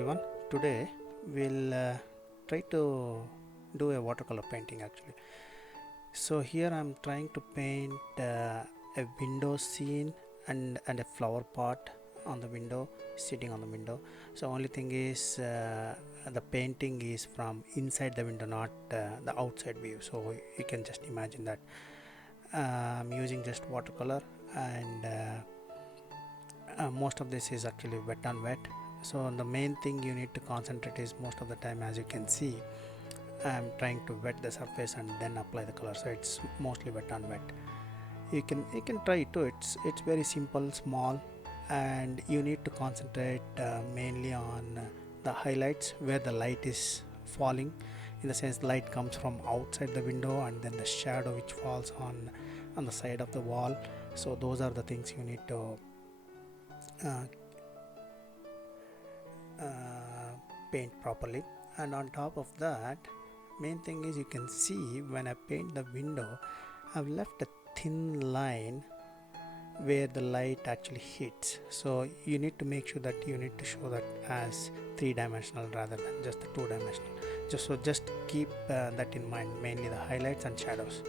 everyone. Today we'll try to do a watercolor painting actually. So here I'm trying to paint a window scene and a flower pot on the window, sitting on the window. So only thing is the painting is from inside the window, not the outside view. So you can just imagine that I'm using just watercolor and most of this is actually wet on wet. So the main thing you need to concentrate is most of the time, as you can see, I'm trying to wet the surface and then apply the color, so it's mostly wet on wet. You can try it too. It's very simple, small, and you need to concentrate mainly on the highlights where the light is falling, in the sense light comes from outside the window and then the shadow which falls on the side of the wall. So those are the things you need to uh, uh, paint properly. And on top of that, main thing is, you can see when I paint the window, I've left a thin line where the light actually hits. So you need to make sure that you need to show that as three-dimensional rather than just the two-dimensional. Just keep that in mind, mainly the highlights and shadows.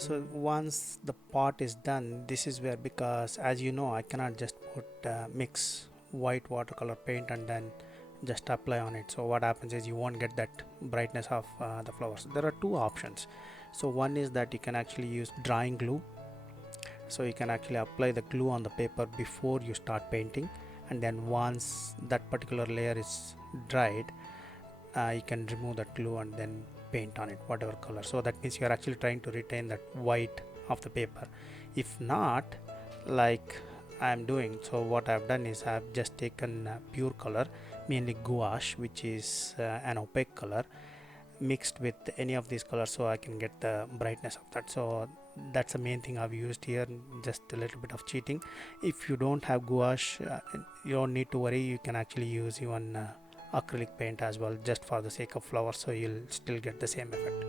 So once the pot is done, this is where, because as you know, I cannot just put mix white watercolor paint and then just apply on it. So what happens is you won't get that brightness of the flowers. There are two options. So one is that you can actually use drying glue. So you can actually apply the glue on the paper before you start painting, and then once that particular layer is dried, you can remove that glue and then paint on it whatever color. So that means you are actually trying to retain that white of the paper. If not, like I am doing, so what I have done is I have just taken pure color, mainly gouache, which is an opaque color, mixed with any of these colors so I can get the brightness of that. So that's the main thing I've used here, just a little bit of cheating. If you don't have gouache, you don't need to worry, you can actually use even acrylic paint as well, just for the sake of flowers, so you'll still get the same effect.